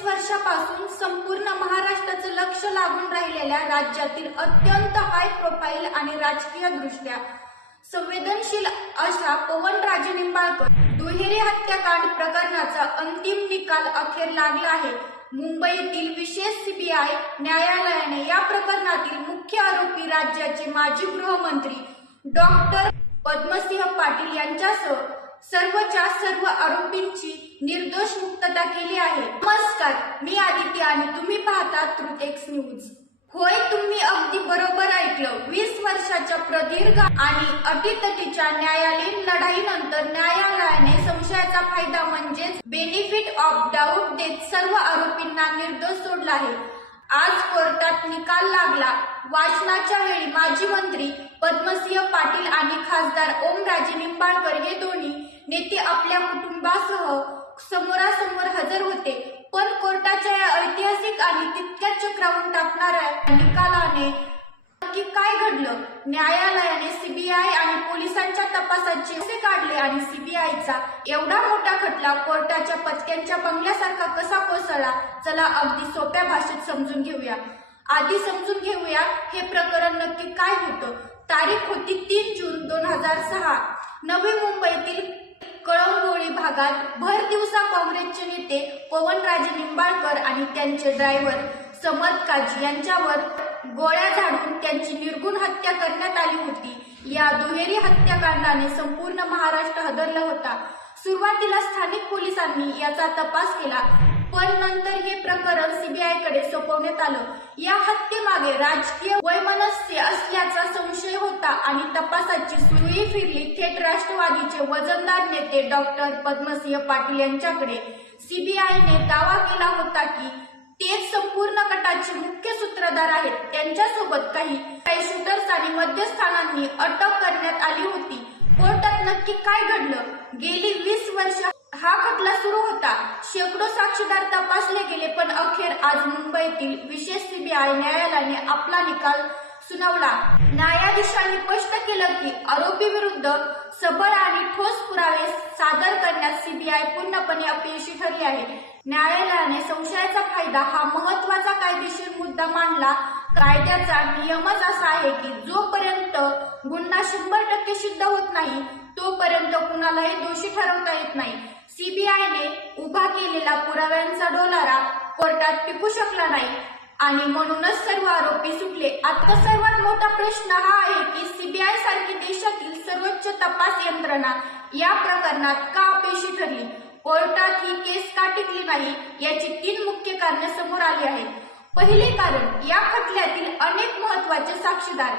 25 वर्षापासून संपूर्ण महाराष्ट्राचं लक्ष लागून राहिलेल्या राज्यातील अत्यंत हाय प्रोफाईल आणि राजकीय दृष्ट्या संवेदनशील अशा पवनराजे निंबाळकर दुहेरी हत्याकांड प्रकरणाचा अंतिम निकाल अखेर लागला आहे। मुंबईतील विशेष सीबीआय न्यायालयाने या प्रकरणातील मुख्य आरोपी राज्याचे माजी गृहमंत्री डॉक्टर पद्मसिंह पाटील यांच्यासह सर्वच्या सर्व आरोपींची निर्दोष मुक्तता केली आहे। नमस्कार, मी आदित्य आणि तुम्ही पाहता ट्रूथएक्स न्यूज। होय, तुम्ही अगदी बरोबर ऐकलं। 20 वर्षाच्या प्रदीर्घ आणि अटीतटीच्या न्यायालयीन लढाईनंतर न्यायालयाने संशयाचा फायदा म्हणजेच बेनिफिट ऑफ डाऊट देत सर्व आरोपींना निर्दोष सोडला आहे। आज कोर्टात निकाल लागला। वाचनाच्या वेळी माजी मंत्री पद्मसिंह पाटील आणि खासदार ओमराजे निंबाळकर हे दोन्ही नेते आपल्या कुटुंबासह समोरासमोर हजर होते। पण कोर्टाच्या या ऐतिहासिक आणि तितक्याच चक्रावून टाकणाऱ्या निकालाने नक्की काय घडलं? न्यायालयाने सीबीआय आणि पोलिसांच्या तपासाचे कसे काढले आणि सीबीआयचा एवढा मोठा खटला कोर्टाच्या पत्त्यांच्या बंगल्यासारखा कसा कोसळला? चला अगदी सोप्या भाषेत समजून घेऊया। आधी समजून घेऊया हे प्रकरण नक्की काय होतं। तारीख होती 3 जून 2006। नवी मुंबईतील कळंबोळी भागात भर दिवसा काँग्रेसचे नेते पवनराजे निंबाळकर आणि त्यांचे ड्रायव्हर समर्थ काजी यांच्यावर गोळ्या झाडून त्यांची निर्घृण हत्या करण्यात आली होती। या दुहेरी हत्याकांडाने संपूर्ण महाराष्ट्र हादरला होता। सुरुवातीला स्थानिक पोलिसांनी याचा तपास केला, पण नंतर हे प्रकरण सीबीआयकडे सोपवण्यात आलं। या हत्येमागे राजकीय वैमनस्य असल्याचा संशय होता आणि तपासाची सुई फिरली थेट राष्ट्रवादीचे वजनदार नेते डॉक्टर पद्मसिंह पाटील यांच्याकडे। सीबीआयने दावा केला होता की तेच संपूर्ण कटाचे मुख्य सूत्रधार आहेत। त्यांच्यासोबत काही शूटर्स आणि मध्यस्थानांनी अटक करण्यात आली होती। कोर्टात नक्की काय घडलं? गेली 20 वर्ष हा खटला सुरू होता। शेकडो साक्षीदार तपासले गेले, पण अखेर आज मुंबईतील विशेष सीबीआय न्यायालयाने आपला निकाल सुनावला। न्यायाधीशांनी स्पष्ट केलं की आरोपी विरुद्ध सबळ आणि ठोस पुरावे सादर करण्यात सीबीआय पूर्णपणे अपयशी ठरली आहे। न्यायालयाने संशयाचा फायदा हा महत्वाचा कायदेशीर मुद्दा मांडला। कायद्याचा नियमच असा आहे की जोपर्यंत गुन्हा 100% सिद्ध होत नाही तोपर्यंत कुणालाही दोषी ठरवता येत नाही। सीबीआयने उभा केलेला पुराव्यांचा डोलारा कोर्टात टिकू शकला नाही आणि म्हणूनच सर्व आरोपी सुटले। आता सर्वात मोठा प्रश्न हा आहे की सीबीआय सारखी देशातील सर्वोच्च तपास यंत्रणा या प्रकरणात का अपयशी ठरली? कोर्टात ही केस का टिकली नाही याची 3 मुख्य कारणे समोर आली आहेत। पहिले कारण, या खटल्यातील अनेक महत्त्वाचे साक्षीदार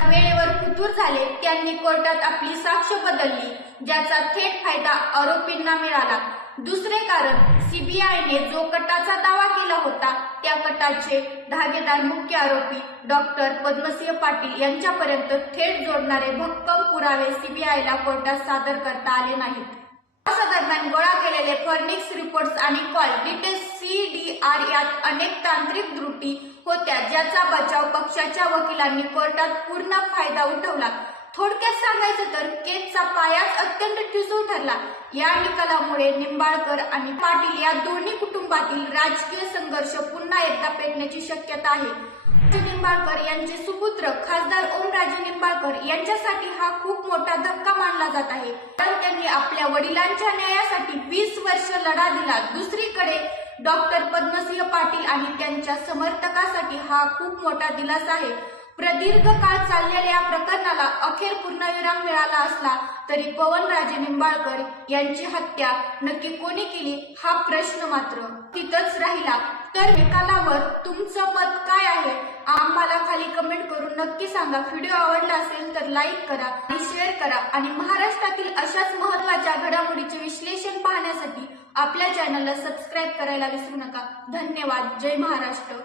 वेळेवर फितूर झाले। त्यांनी कोर्टात आपली साक्ष बदलली, ज्याचा थेट फायदा आरोपींना मिळाला। दुसरे कारण, सीबीआयने जो कटाचा दावा केला होता त्या कटाचे धागेदार मुख्य आरोपी डॉक्टर पद्मसिंह पाटील यांच्यापर्यंत थेट जोडणारे भक्कम पुरावे सीबीआयला कोर्टात सादर करता आले नाहीत। दरम्यान गोळा केलेले फॉरेन्सिक रिपोर्ट्स आणि कॉल डिटेल्स CDR यात अनेक तांत्रिक त्रुटी होत्या, ज्याचा बचाव पक्षाच्या वकिलांनी कोर्टात पूर्ण फायदा उठवला। थोडक्यात सांगायचं तर केसचा पायाच अत्यंत ठिसूळ ठरला। या निकालामुळे निंबाळकर आणि पाटील या दोन्ही कुटुंबातील राजकीय संघर्ष पुन्हा एकदा पेटण्याची शक्यता आहे। निंबाळकर यांचे सुपुत्र खासदार ओमराजे निंबाळकर यांच्यासाठी हा खूप मोठा धक्का मानला जात आहे, कारण त्यांनी आपल्या वडिलांच्या न्यायासाठी 20 वर्ष लढा दिला। दुसरीकडे डॉक्टर पद्मसिंह पाटील आणि त्यांच्या समर्थकांसाठी हा खूप मोठा दिलासा आहे। प्रदीर्घ काळ चाललेल्या या प्रकरणाला अखेर पूर्णविराम मिळाला असला तरी पवनराजे निंबाळकर यांची हत्या नक्की कोणी केली हा प्रश्न मात्र तिथंच राहिला। तर निकालावर तुमचं मत काय आहे आम्हाला खाली कमेंट करून नक्की सांगा। व्हिडिओ आवडला असेल तर लाईक करा आणि शेअर करा आणि महाराष्ट्रातील अशाच महत्त्वाच्या घडामोडीचे विश्लेषण पाहण्यासाठी आपल्या चॅनलला सबस्क्राईब करायला विसरू नका। धन्यवाद। जय महाराष्ट्र।